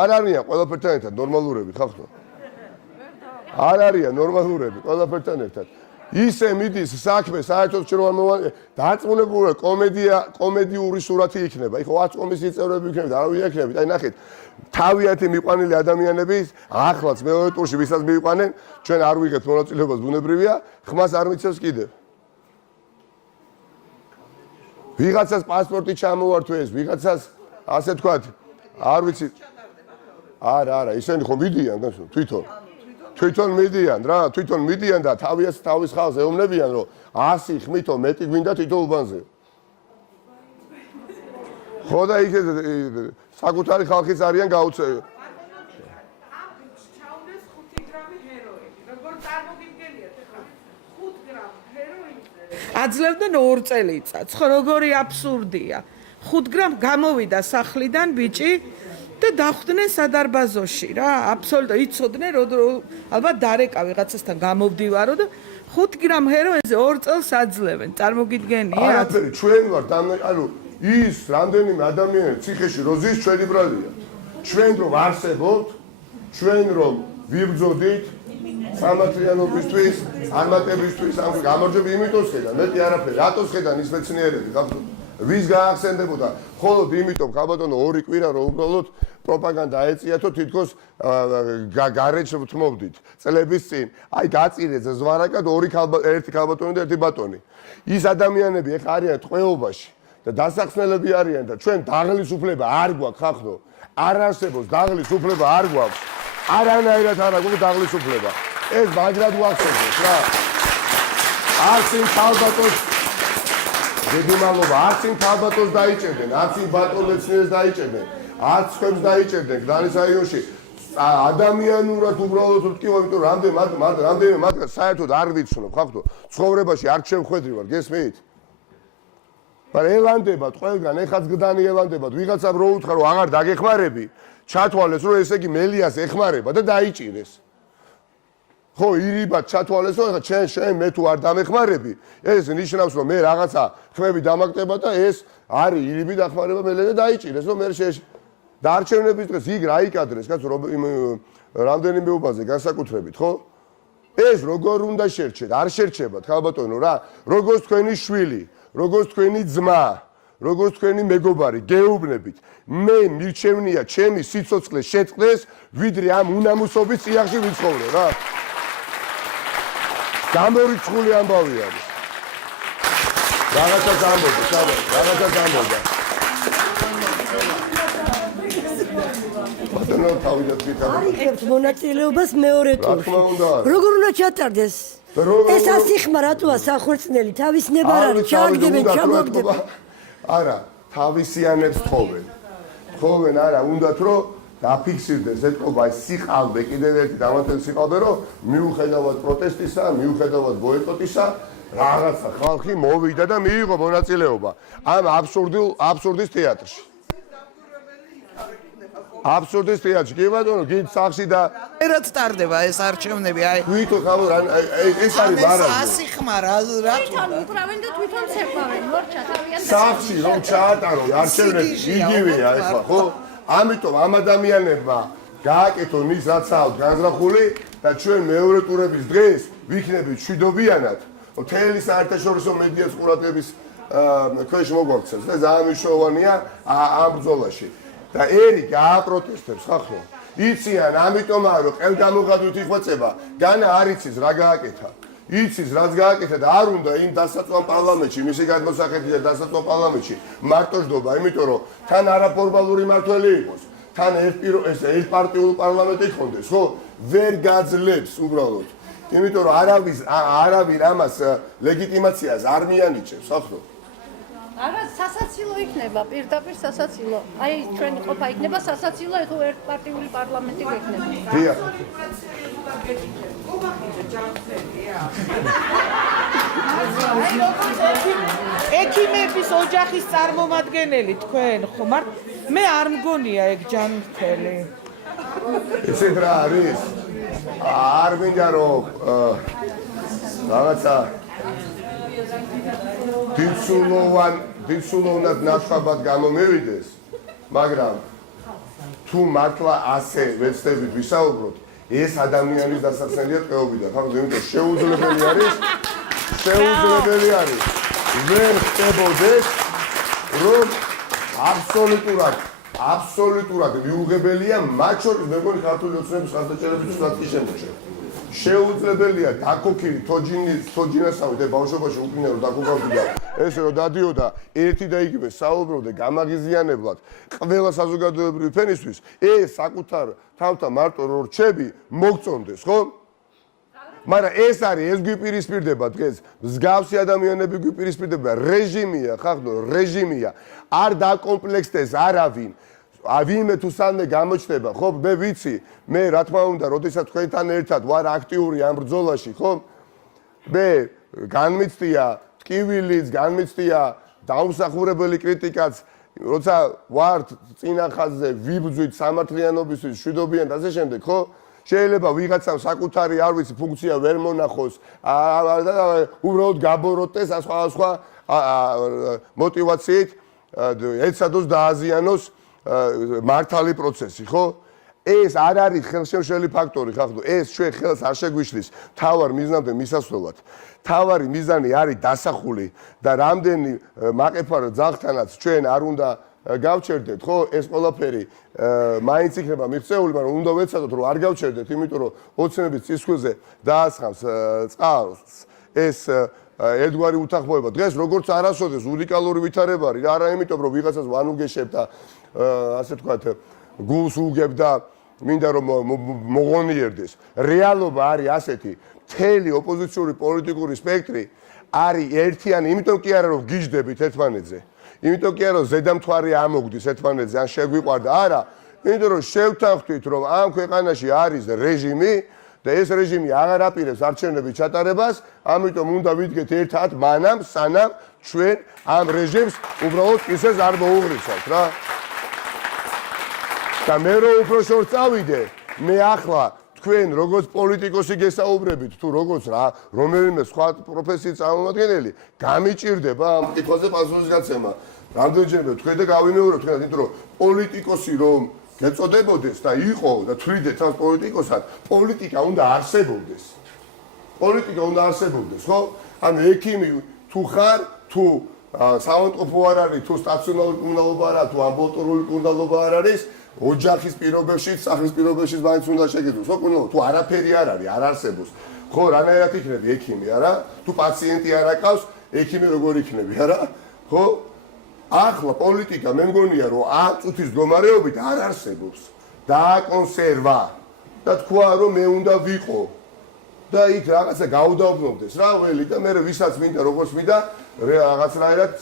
არ არიან ყველაფერთან ერთად ნორმალურები ხალხო არ არიან ნორმალურები ყველაფერთან ერთად ისე მიდის საქმე საერთოდ შრომავან დაწმუნებული კომედიური სურათი იქნება. იქ 100 კომისიის წევრები იქნება და არავინ იქნება. აი ნახეთ, თავიანთი მიყვანილი ადამიანები ახლაც მეორე ტურში ვისაც მიიყვანენ, ჩვენ არ ვიღებთ მონაწილეობას ბუნებრივია, ხმას არ მიცევს კიდევ. ვიღაცას პასპორტი ჩამოვართვეს, ვიღაცას ასე თქვათ, არ ვიცი. არა, ისინი ხო მიდიან თვითონ მიდიან რა, თვითონ მიდიან და თავის ხალხს ეუბნებიან, რომ 100 ხმითო მეტი გვინდა თითო უბანზე. ხო და იქ საკუთარი ხალხიც არიან გაუწევი. ჩაუდეს 5 გრამი ჰეროინი. როგორ წარმოგიდგენიათ ახლა 5 გრამ ჰეროინზე. აძლევდნენ 2 წელიწადს. ხო, როგორი აბსურდია. 5 გრამ გამოვიდა სახლიდან ბიჭი და დახვდნენ სადარბაზოში რა, აბსოლუტურად იცოდნენ, რომ ალბათ დარეკა ვიღაცასთან გამოვდივარო და 5 გრამ ჰეროინზე 2 წელს აძლევენ. წარმოგიდგენია? არაფერი, ჩვენ ვართ, ანუ ის რამდენიმე ადამიანი ციხეში როზის ჩვენი ბრალია. ჩვენ რომ არსებობთ, ჩვენ რომ ვიბრძოდით სამართლიანობისთვის, წარმატებისთვის, ამ გამარჯვება იმიტოს ხედან, მეტი არაფერი, რატოს ხედან ის მეცნიერები, გახსოვთ? ვის გაახსენდებოდა? მხოლოდ იმიტომ, ხაბატონო 2 კვირა რომ უბრალოდ პროპაგანდა აეწიათო თითქოს გარეჩ ვთმობდით წლების წინ. აი გაწირეს ზვარაკად 1 ქალბატონი და 1 ბატონი. ის ადამიანები ეხა არიან ტყვეობაში და დასახსნელები არიან და ჩვენ დაღლის უფლება არ გვაქვს ხახნო. არ არსებობს დაღლის უფლება არ გვაქვს. არანაირად არ აქვს დაღლის უფლება. ეს მაგრად გვახსოვდეს რა. არც იმ ქალბატონს გეგმალობა, არც იმ ქალბატონს დაიჭერდნენ, არც იმ ბატონ მეცნიერს დაიჭერდნენ, არც ხმებს დაიჭერდნენ გდანის რაიონში. ადამიანურად უბრალოდ ვთქვა, იმიტომ რამდენიმე მათგან საერთოდ არ ვიცნობ, ხახტო, ცხოვრებაში არ შემხედრივარ, გესმით? მაგრამ ელანდებათ ყველგან, ეხაც გდანი ელანდებათ, ვიღაცამ რო უთხრა, რომ აღარ დაგეხმარები, ჩათვალეს, რომ ესე იგი მელიას ეხმარება და დაიჭირეს. ხო, ირიბად ჩათვალეს, რომ ახლა შენ მე თუ არ დამეხმარები, ეს ნიშნავს, რომ მე რაღაცა ხმები დამაგტება და ეს არის ირიბი დახმარება მელე და დაიჭირეს, რომ მე დაარჩევნების დღეს იქ რა იკადრეს, კაცო, რამდენიმე უბანზე განსაკუთრებით, ხო? ეს როგორ უნდა შერჩეთ? არ შერჩებათ, ხალბატონო რა, როგორც თქვენი შვილი, როგორც თქვენი ძმა, როგორც თქვენი მეგობარი, გეუბნებით. მე მირჩევნია ჩემი სიცოცხლე შეწყდეს, ვიდრე ამ უნამუსობის წიაღში ვიცხოვრე რა. გამორიცხული ამბავი არის. რაღაცა გამბოდა, რაღაცა გამბოდა. ბატონო, თავიდან ვიტყვი. არიქებთ მონაწილეობას მეორე ტურში. როგორ უნდა ჩატარდეს? ეს ასიხმა რატოა სახორცნელი თავის ნებარარი ჩააგდებენ, ჩამოგდებენ. არა, თავისიანებს თხოვენ. თხოვენ არა, უნდათ რომ დაფიქსირდეს ეთყობა სიყალბე, კიდევ ერთი დამატებული სიყალბე, რომ მიუხედავად პროტესტისა, მიუხედავად ბოიკოტისა, რაღაცა ხალხი მოვიდა და მიიღო მონაწილეობა ამ აბსურდის თეატრში. აბსურდის თეატრში, კი ბატონო, გინდ სახში და ერთად ტარდება ეს არჩევნები, აი. თვითონ ეს არის მარადი. ასიხმა რა თვითონ უკრავენ და თვითონ ცეკვავენ, მორჩა თავიანთ სახში რომ ჩაატარონ არჩევნები იგივეა ეხლა, ხო? ამიტომ ამ ადამიანებმა გააკეთონ ის რაც აქვს განზრახული და ჩვენ მეორე ტურების დღეს ვიქნებით შვიდობიანად მთელი საერთაშორისო მედიას ყურადღების ქვეშ მოგვაქცევს და ძალიან მნიშვნელოვანია ამ ბრძოლაში და ერი გააპროტესტებს ხახო იციან ამიტომაა რომ ყველგამოღადვით იხვეწება განა არ იცის რა გააკეთა იცის რაც გააკეთა და არ უნდა იმ დასაწვან პარლამენტში მისი გადმოსახედი და დასაწვან პარლამენტში მარტოშდობა იმიტომ რომ თან არაფორმალური მართველი იყოს თან ერთპარტიული პარლამენტი ხონდეს ხო ვერ გაძლებს უბრალოდ იმიტომ რომ არავინ ამას ლეგიტიმაციას არ მიანიჭებს ხო არა სასაცილო იქნება პირდაპირ სასაცილო აი ჩვენი ყოფა იქნება სასაცილო ეხო ერთპარტიული პარლამენტი გექნება დიახ ექიმების ოჯახის წარმომადგენელი თქვენ ხო მე არ მგონია ეგ ჯანმრთელი ესეთ რა არის არ მინდა რომ რაღაცა დიცულოვნად ნაცხაბად გამომივიდეს მაგრამ თუ მართლა ასე ვეცდებით ვისაუბროთ ეს ადამიანის დასახსენია ტყეობიდან ხო იმიტომ შეუძლებელი არის ვერ ხდებოდეს რომ აბსოლუტურად მიუღებელია მათ შორის მეგონი ქართული ოცნების ხალხაჭერების სტატიის შემოჭრა შეუძლებელია დაკოქილი თოჯინასავით და ბავშვობაში უკინა რომ დაკოქავდი და ესე რომ დადიოდა ერთი და იგივე საუბრობდა გამაღიზიანებლად ყველა საზოგადოებრივი ფენისთვის ეს საკუთარ თავთან მარტო რო რჩები მოგწონდეს ხო მაგრამ ეს არის ეს გვიპირისპირდება დღეს მსგავსი ადამიანები გვიპირისპირდება რეჟიმია ხახნო რეჟიმია არ დაკომპლექსდეს არავინ ვინმე თუ სანმე გამოჩნდება ხო მე ვიცი მე რა თქმა უნდა როდესაც თქვენთან ერთად ვარ აქტიური ამ ბრძოლაში ხო მე განმიცდია ტკივილიც განმიცდია დაუმსახურებელი კრიტიკაც როცა ვართ წინა ხაზზე ვიბრძვით სამართლიანობისთვის შვიდობიან და ასე შემდეგ ხო შეიძლება ვიღაცამ საკუთარი არ ვიცი ფუნქცია ვერ მონახოს უბრალოდ გაბოროტდეს სხვა მოტივაციით ეცადოს დააზიანოს მართალი პროცესი ხო ეს არ არის ხელშემშელი ფაქტორი ხახდო ეს ჩვენ ხელს არ შეგვიშლის თავარ მიზნამდე მისასვლელად თავარი მიზანი არის დასახული და რამდენი მაყეფარ ძაღლთანაც ჩვენ არ უნდა გავჩერდეთ ხო ეს ყველაფერი მაინც იქნება მიღწეული მაგრამ უნდა ვეცადოთ რომ არ გავჩერდეთ იმიტომ რომ ოცნების წისქვილზე დაასხამს წყალს ეს ერთგვარი უთანხმოება დღეს როგორც არასოდეს უნიკალური ვითარება არის არა იმიტომ რომ ვიღაცას ვანუგეშებ და ასე თქვათ გულს უგებ და მინდა რომ მოღონიერდეს რეალობა არის ასეთი მთელი ოპოზიციური პოლიტიკური სპექტრი არის ერთიანი იმიტომ კი არა რომ გიждდებით ერთმანეთზე იმიტომ კი არა რომ ზედამთვარი ამოგდის ერთმანეთზე ან შეგვიყვარდა არა იმიტომ რომ შევთანხმდით რომ ამ ქვეყანაში არის რეჟიმი და ეს რეჟიმი აღარ აპირებს არჩევნების ჩატარებას, ამიტომ უნდა ვიდგეთ ერთად მანამ სანამ ჩვენ ამ რეჟიმს უბრალოდ ისეს არ მოუღრიცავთ რა. და მე რო უფრო შორს წავიდე, მე ახლა თქვენ როგორც პოლიტიკოსი გესაუბრებით თუ როგორც რომელიმე სხვა პროფესიის წარმომადგენელი გამიჭირდება ამ კითხვაზე პასუხის გაცემა. რამდენჯერმე თქვენ და გავიმეორებ თქვენად, იმიტომ რომ პოლიტიკოსი რომ გეწოდებოდეს და იყო და თვლიდეთ ამ პოლიტიკოსად, პოლიტიკა უნდა არსებობდეს. პოლიტიკა უნდა არსებობდეს, ხო? ანუ ექიმი თუ ხარ, თუ საავადმყოფო არ არის, თუ სტაციონარული კუნდალობა არა, თუ ამბულატორული კუნდალობა არ არის, ოჯახის პირობებში, სახლის პირობებში მაინც უნდა შეგეძლოს, ხო? თუ არაფერი არ არის, არ არსებობს. ხო, რანაირად იქნები ექიმი, არა? თუ პაციენტი არ აკავს, ექიმი როგორ იქნები, არა? ხო? ახლა პოლიტიკა მე მგონია რომ 10 წუთის მდგომარეობით არ არსებობს. დააკონსერვა და თქვა რომ მე უნდა ვიყო და იქ რაღაცა გაუდაუბნობდეს რა ველი და მე ვისაც მინდა როგორც მინდა რაღაცნაირად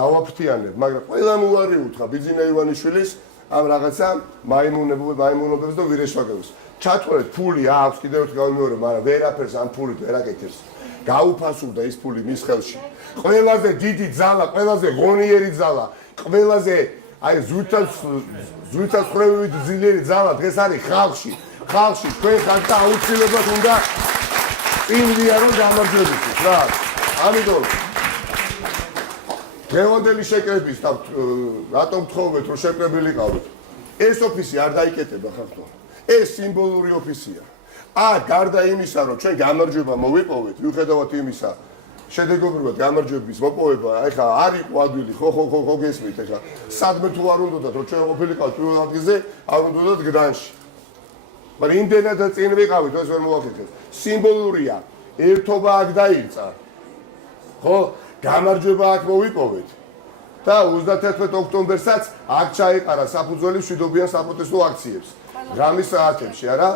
დავაფრთიანებ, მაგრამ ყველა უარი უთხრა ბიძინა ივანიშვილის ამ რაღაცა მაიმუნობებს და ვირეშვაგებს. ჩათვალეთ ფული აქვს კიდევ ერთი გავიმეორებ, მაგრამ ვერაფერს ამ ფულით ვერ აკეთებს. გაუფასურდა ის ფული მის ხელში. ყველაზე დიდი ძალა, ყველაზე ღონიერი ძალა, ყველაზე აი ზუიცას ხრევით ძლიერი ძალა დღეს არის ხალხში. ხალხში თქვენ ხართ და აუცილებლად უნდა წინვია რომ გამარჯვებისთვის რა. ამიტომ დღევანდელი შეკრების და რატომ გთხოვეთ რომ შეკრებილი ყავით? ეს ოფისი არ დაიკეტება ხალხო. ეს სიმბოლური ოფისია. გარდა იმისა, რომ ჩვენ გამარჯვება მოვიპოვეთ, მიუხედავად იმისა, შედეგობრივად გამარჯვების მოპოვება, ეხლა არ იყო ადვილი, ხო გესმით, ეხლა სადმე თუ არ უნდათ, რომ ჩვენ ყოფილიყავთ პირველ ადგილზე, არ უნდათ გდანში. მაგრამ იმდენად წინ ვიყავით, ეს ვერ მოახერხეთ. სიმბოლურია, ერთობა აქ დაიწყა. ხო, გამარჯვება აქ მოვიპოვეთ. და 31 ოქტომბერსაც აქ ჩაიყარა საფუძველი მშვიდობიან საპროტესტო აქციებს. ღამის საათებში, არა?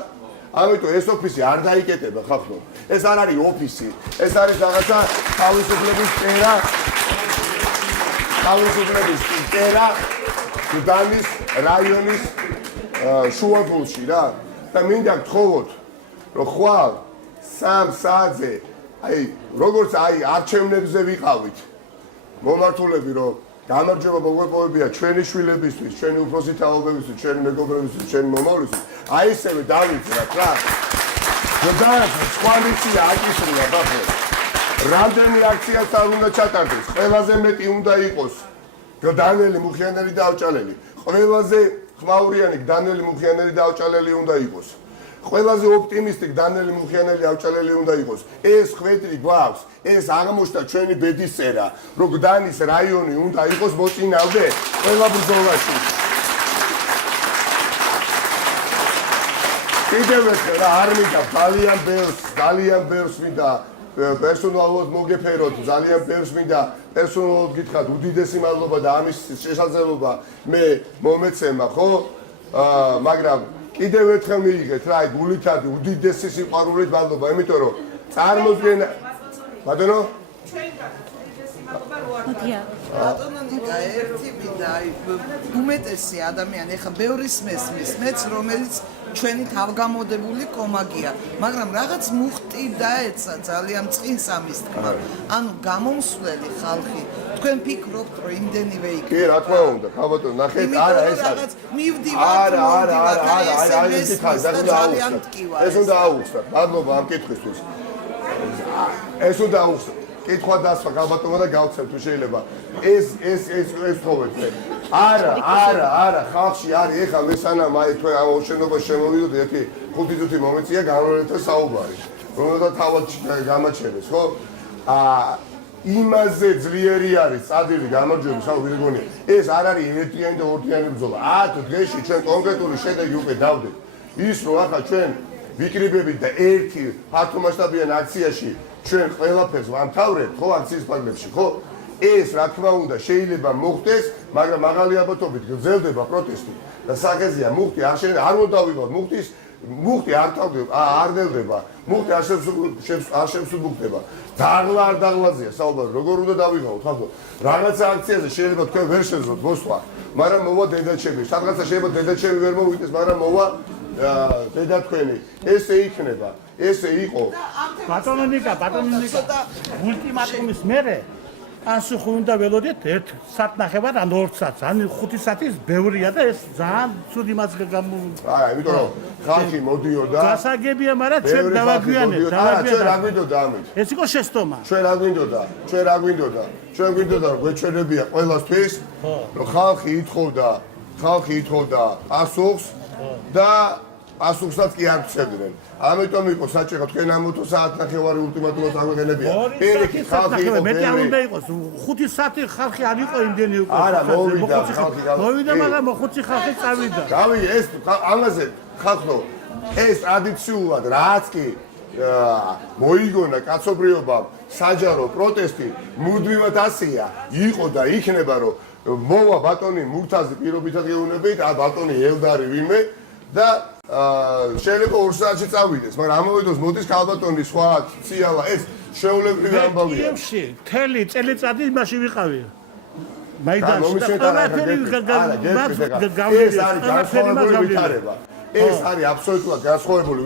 ამიტომ ეს ოფისი არ დაიკეტება ხალხო. ეს არ არის ოფისი, ეს არის რაღაცა თავისუფლების წერა გუდანის რაიონის შუაგულში რა. და მინდა გთხოვოთ, რომ ხვალ 3 საათზე, როგორც არჩევნებზე ვიყავით, მომართულები რომ გამარჯვება მოგვეპოვებია ჩვენი შვილებისთვის, ჩვენი უფროსი თაობებისთვის, ჩვენი მეგობრებისთვის, ჩვენი მომავლისთვის, ისევე დავიწერათ რა. გოდანაც სხვა მისია აკისრია ბახე. რამდენი აქციაც არ უნდა ჩატარდეს, ყველაზე მეტი უნდა იყოს გდანელი, მუხიანელი და ავჭალელი. ყველაზე ხმაურიანი გდანელი, მუხიანელი და ავჭალელი უნდა იყოს. ყველაზე ოპტიმისტი გდანელი, მუხიანელი, ავჭალელი უნდა იყოს. ეს ხვედრი გვაქვს, ეს აღმოჩნდა ჩვენი ბედის წერა, რომ გდანის რაიონი უნდა იყოს მოწინავდე ყველა ბრძოლაში. კიდევ ერთხელ რა არ მინდა ძალიან ბევრს მინდა პერსონალურად მოგეფეროთ, ძალიან ბევრს მინდა პერსონალურად გითხრათ უდიდესი მადლობა და ამის შესაძლებლობა მე მომეცემა, ხო? მაგრამ კიდევ ერთხელ მიიღეთ რა, გულითადი უდიდესი სიყვარულით მადლობა, იმიტომ რომ წარმოდგენა ბატონო ბატონო ნიკა ერთი მინდა უმეტესი ადამიანი, ეხა ბევრის მესმის, მეც რომელიც ჩვენი თავგამოდებული კომაგია, მაგრამ რაღაც მუხტი დაეცა ძალიან წყინს ამის თქმა. ანუ გამომსვლელი ხალხი, თქვენ ფიქრობთ, რომ იმდენივე იქნება? კი, რა თქმა უნდა, ხაბატონო, ნახეთ, არა ეს რაღაც მივდივარ, ეს უნდა აუხსნათ. მადლობა ამ კითხვისთვის. ეს უნდა აუხსნათ. კითხვა დასვა ხალბატონმა და გავცემ თუ შეიძლება. ეს თხოვეთ. არა, ხალხში არის, ეხლა მე სანამ თქვენ ამ შენობაში შემოვიდოთ, ერთი 5 წუთი მომეწია განვლენათა საუბარი. რომელთა თავად გამაჩერეს, ხო? იმაზე ძლიერი არის წადილი გამარჯვების, აუ ვიგონი. ეს არ არის ერთიანი და ორთიანი ბრძოლა. 10 დღეში ჩვენ კონკრეტული შედეგი უკვე დავდეთ. ის რომ ახლა ჩვენ ვიკრიბებით და ერთი ფართომასშტაბიან აქციაში ჩვენ ყველაფერს ვამთავრებთ, ხო, აქციის ფარგლებში, ხო? ეს რა თქმა უნდა შეიძლება მოხდეს, მაგრამ მაღალი ალბათობით გრძელდება პროტესტი და საკეზია მუხტი არ უნდა დავიღოთ მუხტის მუხტი არ თავდება, არ დევდება, მუხტი არ შემსუბუქდება. დაღლა არ დაღლაზია საუბარი, როგორ უნდა დავიღალოთ, ხალხო? რაღაცა აქციაზე შეიძლება თქვენ ვერ შეძლოთ მოსვლა, მაგრამ მოვა დედაჩემი. სადღაცა შეიძლება დედაჩემი ვერ მოვიდეს, მაგრამ მოვა დედა თქვენი. ესე იქნება, ესე იყო. ბატონო ნიკა, ულტიმატუმის მერე ასუ უნდა ველოდეთ 1 საათნახევარ ან 2 საათს, ან 5 საათის ბევრია და ეს ძალიან ცუდი მას გამო. არა, იმიტომ რომ ხალხი მოდიოდა. გასაგებია, მაგრამ ჩვენ დავაგვიანეთ. ჩვენ რა გვინდოდა ამით? ეს იყო შეცდომა. ჩვენ რა გვინდოდა? ჩვენ გვინდოდა რომ გვეჩვენებია ყველასთვის, რომ ხალხი ითხოვდა პასუხს და პასუხსაც კი არ გწევდნენ. ამიტომ იყო საჭირო თქვენ ამ 2 საათნახევარი ულტიმატუმს აღვიღენებია. პირიქით ხალხი იყო მეტი არ უნდა იყოს 5 საათი ხალხი არ იყო იმდენი უკვე. არა, მოვიდა ხალხი. მოვიდა, მაგრამ 5 ხალხი წავიდა. გავიგე ეს ამაზე ხალხო ეს ტრადიციულად რაც კი მოიგონა კაცობრიობამ საჯარო პროტესტი მუდმივად ასია იყო და იქნება რომ მოვა ბატონი მურთაზი პირობითად გეუბნებით, ბატონი ელდარი ვინმე და შეიძლება 2 საათში წავიდეს, მაგრამ ამოვიდოს მოდის ქალბატონი სხვა ციალა ეს შეულებრივი ამბავია. კიევში მთელი წელიწადი იმაში ვიყავი. მაიდანში და ეს არის აბსოლუტურად განსხვავებული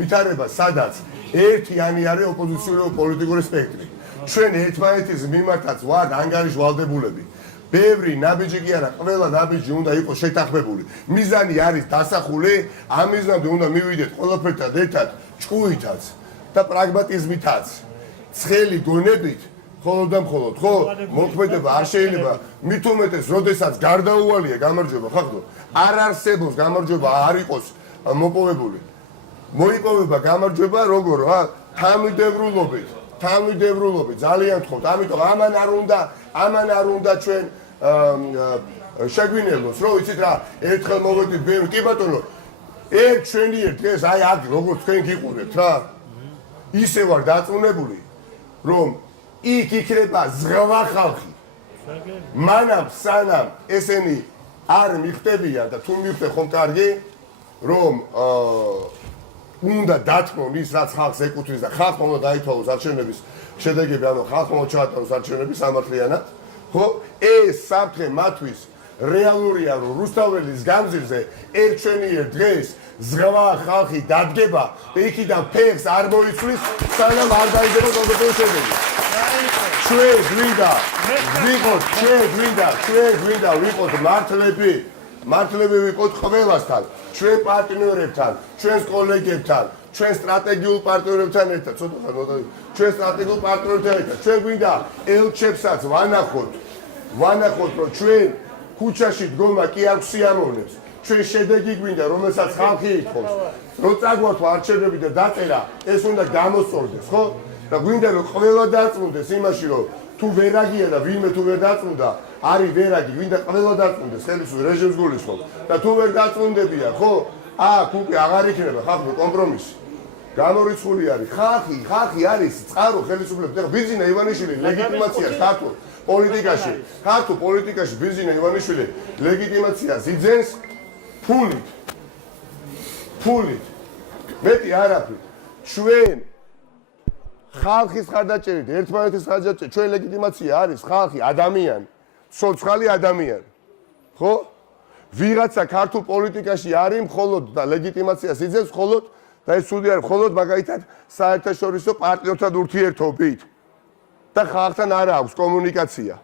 ვითარება, სადაც ერთიანი არის ოპოზიციური პოლიტიკური სპექტრი. ჩვენ ერთმანეთის მიმართაც ვართ ანგარიშვალდებულები. ბევრი ნაბიჯი კი არა, ყველა ნაბიჯი უნდა იყოს შეთანხმებული. მიზანი არის დასახული, ამ მიზნამდე უნდა მივიდეთ ყველაფერთან ერთად, ჭკუითაც და პრაგმატიზმითაც. ცხელი გონებით მხოლოდ და მხოლოდ, ხო? მოქმედება არ შეიძლება მით უმეტეს, როდესაც გარდაუვალია გამარჯვება, ხახო? არ არსებობს გამარჯვება, არ იყოს მოპოვებული. მოიპოვება გამარჯვება როგორ, თანმიმდევრულობით ძალიან თხოვთ. ამიტომ ამან არ უნდა ჩვენ შეგვინებოს, რომ იცით რა, ერთხელ მოვედით ბევრი, კი ბატონო, ჩვენი დღეს აი აქ როგორც თქვენ გიყურებთ რა. ისე ვარ დაწუნებული, რომ იქ იქნება ზღვა ხალხი. მანამ სანამ ესენი არ მიხდებიან და თუ მიხდე ხომ კარგი, რომ უნდა დათმონ ის რაც ხალხს ეკუთვნის და ხალხმა უნდა დაითვალოს არჩევნების შედეგები, ანუ ხალხმა უნდა ჩაატაროს არჩევნები სამართლიანად, ხო? ეს საფრთხე მათთვის რეალურია, რომ რუსთაველის გამზირზე ერთჩვენიერ დღეს ზღვა ხალხი დადგება და იქიდან ფეხს არ მოიცვლის, სანამ არ დაიდება კონკრეტული შედეგი. ჩვენ გვინდა ვიყოთ მართლები ვიყოთ ყველასთან, ჩვენ პარტნიორებთან, ჩვენს კოლეგებთან, ჩვენ სტრატეგიულ პარტნიორებთან ერთად, ჩვენ სტრატეგიულ პარტნიორებთან ერთად, ჩვენ გვინდა ელჩებსაც ვანახოთ, რომ ჩვენ ქუჩაში დგომა კი არ სიამოვნებს. ჩვენ შედეგი გვინდა, რომელსაც ხალხი ითხოვს. რო წაგვართვა არჩევნები და დაწერა, ეს უნდა გამოსწორდეს, ხო? და გვინდა რომ ყველა დაწუნდეს იმაში, რომ თუ ვერაგია და ვინმე თუ ვერ დაწუნდა, არის ვერაგი, გვინდა ყველა დაწუნდეს, ხელისუფლების რეჟიმს გულისხმობ. და თუ ვერ დაწუნდებია, ხო? აქ უკვე აღარ იქნება ხალხი კომპრომისი. გამორიცხული არის ხალხი არის წყარო ხელისუფლების. ეხლა ბიზინა ივანიშვილი ლეგიტიმაცია ქართულ პოლიტიკაში ბიზინა ივანიშვილი ლეგიტიმაციას იძენს ფულით. მეტი არაფრით. ჩვენ ხალხის ხარდაჭერით, ერთმანეთის ხარდაჭერით, ჩვენ ლეგიტიმაცია არის ხალხი, ადამიანი, ცოცხალი ადამიანი. ხო? ვიღაცა ქართულ პოლიტიკაში არის მხოლოდ და ლეგიტიმაციას იძენს მხოლოდ და ეს ცუდი არის მხოლოდ მაგალითად საერთაშორისო პარტნიორთან ურთიერთობით და ხალხთან არ აქვს კომუნიკაცია.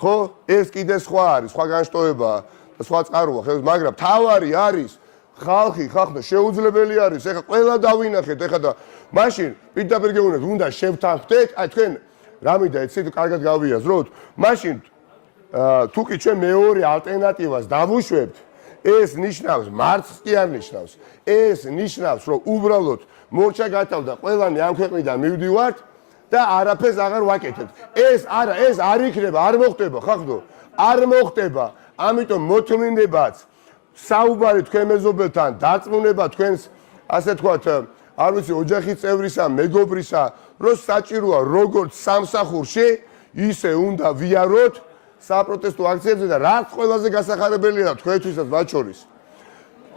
ხო? ეს კიდე სხვა არის, სხვა განშტოებაა და სხვა წყაროა, მაგრამ თავარი არის ხალხი შეუძლებელი არის. ეხლა ყველა დავინახეთ, ეხლა და მაშინ პირდაპირ გეუბნებთ, უნდა შევთანხმდეთ, აი თქვენ რამიდა იცით, კარგად გავიაზროთ. მაშინ თუ კი ჩვენ მეორე ალტერნატივას დავუშვებთ, ეს ნიშნავს, მარცხს კი არ ნიშნავს. ეს ნიშნავს, რომ უბრალოდ მორჩა გათავდა, ყველანი ამ ქვეყნიდან მივდივართ და არაფერს აღარ ვაკეთებთ. ეს არ იქნება, არ მოხდება, ხახდო, არ მოხდება. ამიტომ მოთმინებაც საუბარი თქვენ მეზობელთან, დაწმუნება თქვენს, ასე თქვათ, არ ვიცი, ოჯახის წევრისა, მეგობრისა, რომ საჭიროა როგორც სამსახურში, ისე უნდა ვიაროთ საპროტესტო აქციებზე და რაც ყველაზე გასახარებელია თქვენთვისაც მათ შორის.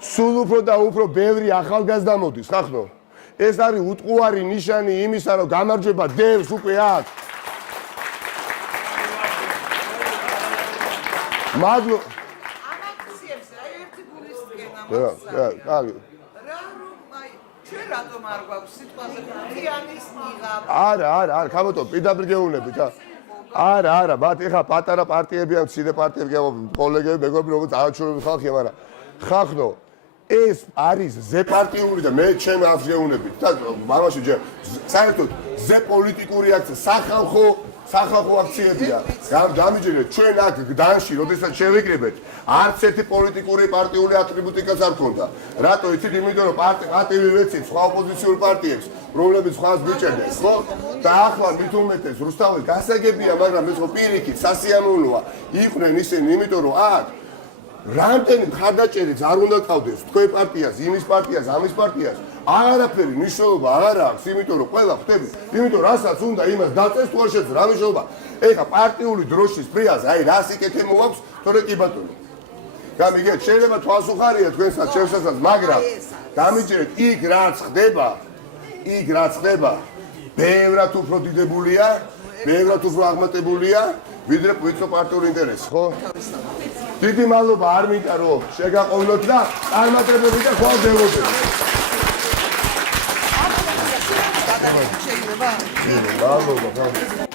სულ უფრო და უფრო ბევრი ახალგაზრდა მოდის, ხახნო. ეს არის უტყუარი ნიშანი იმისა, რომ გამარჯვება დევს უკვე აქ. მადლობა. ამ აქციებს რა ერთი გულისკენა კაი. ჩვენ რატომ არ გვაქვს სიტყვაზე ხუთიანის მიღაბ? არა, ხამოტო, პირდაპირ გეუბნებით, არა, მათ ეხა პატარა პარტიები ან მცირე პარტიები კოლეგები, მეგობრები, როგორც არაჩვეულებრივი ხალხია, მაგრამ ხახნო, ეს არის ზეპარტიული და მე ჩემ ავს გეუბნებით და მამაში ჯერ საერთოდ ზეპოლიტიკური აქცია, სახალხო აქციებია. გამიჯერეთ, ჩვენ აქ გდანში, როდესაც შევიკრიბეთ, არც ერთი პოლიტიკური პარტიული ატრიბუტიკაც არ ქონდა. რატო იცით? იმიტომ რომ პარტიები ვეცით სხვა ოპოზიციური პარტიებს, რომლებიც სხვას ბიჭებდნენ, ხო? და ახლა მით უმეტეს რუსთაველი გასაგებია, მაგრამ ეს ხო პირიქით სასიამოვნოა. იყვნენ ისინი, იმიტომ რომ აქ რამდენი მხარდაჭერიც არ უნდა ყავდეს თქვენ პარტიას, იმის პარტიას, ამის პარტიას. არაფერი მნიშვნელობა არ აქვს, იმიტომ რომ ყველა ხვდები, იმიტომ რასაც უნდა იმას დაწეს თუ არ შეძლო, რა მნიშვნელობა. ეხა პარტიული დროშის პრიას, აი რას იკეთე მოაქვს, თორე კი ბატონო. გამიგეთ, შეიძლება თვალსუხარია თქვენსაც, ჩემსაც, მაგრამ გამიჯერეთ, იქ რაც ხდება, ბევრად უფრო დიდებულია, ბევრად უფრო აღმატებულია, ვიდრე ვიწრო პარტიული ინტერესი, ხო? დიდი მადლობა, არ მინდა რომ შეგაყოვნოთ და წარმატებები და ხვალ ველოდებით. შეიძლება? მადლობა.